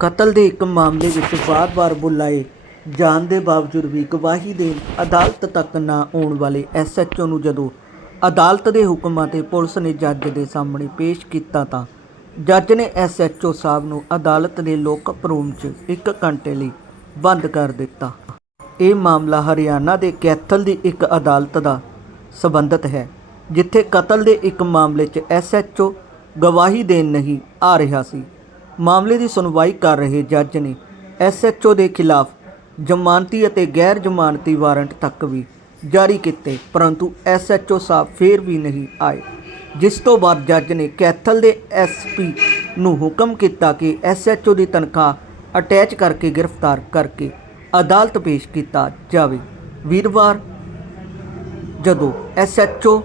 ਕਤਲ ਦੇ ਇੱਕ ਮਾਮਲੇ ਵਿੱਚ ਵਾਰ-ਵਾਰ ਬੁਲਾਏ ਜਾਣ ਦੇ ਬਾਵਜੂਦ ਵੀ ਗਵਾਹੀ ਦੇਣ ਅਦਾਲਤ ਤੱਕ ਨਾ ਆਉਣ ਵਾਲੇ ਐਸਐਚਓ ਨੂੰ ਜਦੋਂ ਅਦਾਲਤ ਦੇ ਹੁਕਮਾਂ ਤੇ ਪੁਲਿਸ ਨੇ ਜੱਜ ਦੇ ਸਾਹਮਣੇ ਪੇਸ਼ ਕੀਤਾ ਤਾਂ ਜੱਜ ਨੇ ਐਸਐਚਓ ਸਾਹਿਬ ਨੂੰ ਅਦਾਲਤ ਦੇ ਲੋਕਅਪ ਰੂਮ 'ਚ 1 ਘੰਟੇ ਲਈ ਬੰਦ ਕਰ ਦਿੱਤਾ। ਇਹ ਮਾਮਲਾ ਹਰਿਆਣਾ ਦੇ ਕੈਥਲ ਦੀ ਇੱਕ ਅਦਾਲਤ ਦਾ ਸਬੰਧਤ ਹੈ, ਜਿੱਥੇ ਕਤਲ ਦੇ ਇੱਕ ਮਾਮਲੇ 'ਚ ਐਸਐਚਓ ਗਵਾਹੀ ਦੇਣ ਨਹੀਂ ਆ ਰਿਹਾ ਸੀ। ਮਾਮਲੇ ਦੀ ਸੁਣਵਾਈ ਕਰ ਰਹੇ ਜੱਜ ਨੇ ਐਸਐਚਓ ਦੇ ਖਿਲਾਫ ਜ਼ਮਾਨਤੀ ਅਤੇ ਗੈਰ ਜ਼ਮਾਨਤੀ ਵਾਰੰਟ ਤੱਕ ਵੀ ਜਾਰੀ ਕੀਤੇ, ਪਰੰਤੂ ਐਸਐਚਓ ਸਾਹਿਬ ਫੇਰ ਵੀ ਨਹੀਂ ਆਏ। ਜਿਸ ਤੋਂ ਬਾਅਦ ਜੱਜ ਨੇ ਕੈਥਲ ਦੇ ਐਸਪੀ ਨੂੰ ਹੁਕਮ ਕੀਤਾ ਕਿ ਐਸਐਚਓ ਦੀ ਤਨਖਾਹ ਅਟੈਚ ਕਰਕੇ ਗ੍ਰਿਫਤਾਰ ਕਰਕੇ ਅਦਾਲਤ ਪੇਸ਼ ਕੀਤਾ ਜਾਵੇ। ਵੀਰਵਾਰ ਜਦੋਂ ਐਸਐਚਓ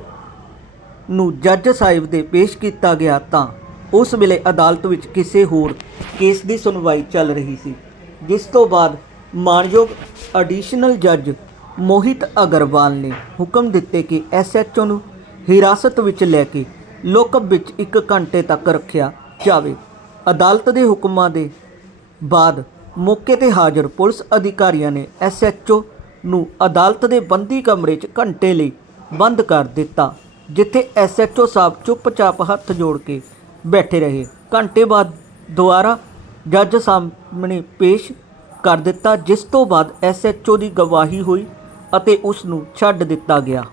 ਨੂੰ ਜੱਜ ਸਾਹਿਬ ਦੇ ਪੇਸ਼ ਕੀਤਾ ਗਿਆ ਤਾਂ ਉਸ ਵੇਲੇ ਅਦਾਲਤ ਵਿੱਚ ਕਿਸੇ ਹੋਰ ਕੇਸ ਦੀ ਸੁਣਵਾਈ ਚੱਲ ਰਹੀ ਸੀ, ਜਿਸ ਤੋਂ ਬਾਅਦ ਮਾਨਯੋਗ ਐਡੀਸ਼ਨਲ ਜੱਜ ਮੋਹਿਤ ਅਗਰਵਾਲ ਨੇ ਹੁਕਮ ਦਿੱਤੇ ਕਿ ਐਸਐਚਓ ਨੂੰ ਹਿਰਾਸਤ ਵਿੱਚ ਲੈ ਕੇ ਲੋਕਅਪ ਵਿੱਚ 1 ਘੰਟੇ ਤੱਕ ਰੱਖਿਆ ਜਾਵੇ। ਅਦਾਲਤ ਦੇ ਹੁਕਮਾਂ ਦੇ ਬਾਅਦ ਮੌਕੇ ਤੇ ਹਾਜ਼ਰ ਪੁਲਿਸ ਅਧਿਕਾਰੀਆਂ ਨੇ ਐਸਐਚਓ ਨੂੰ ਅਦਾਲਤ ਦੇ ਬੰਦੀ ਕਮਰੇ 'ਚ ਘੰਟੇ ਲਈ ਬੰਦ ਕਰ ਦਿੱਤਾ, ਜਿੱਥੇ ਐਸਐਚਓ ਸਾਹਿਬ ਚੁੱਪਚਾਪ ਹੱਥ ਜੋੜ ਕੇ ਬੈਠੇ ਰਹੇ। ਘੰਟੇ ਬਾਅਦ ਦੁਬਾਰਾ ਜੱਜ ਸਾਹਮਣੇ ਪੇਸ਼ ਕਰ ਦਿੱਤਾ, ਜਿਸ ਤੋਂ ਬਾਅਦ ਐਸਐਚਓ ਦੀ ਗਵਾਹੀ ਹੋਈ ਅਤੇ ਉਸ ਨੂੰ ਛੱਡ ਦਿੱਤਾ ਗਿਆ।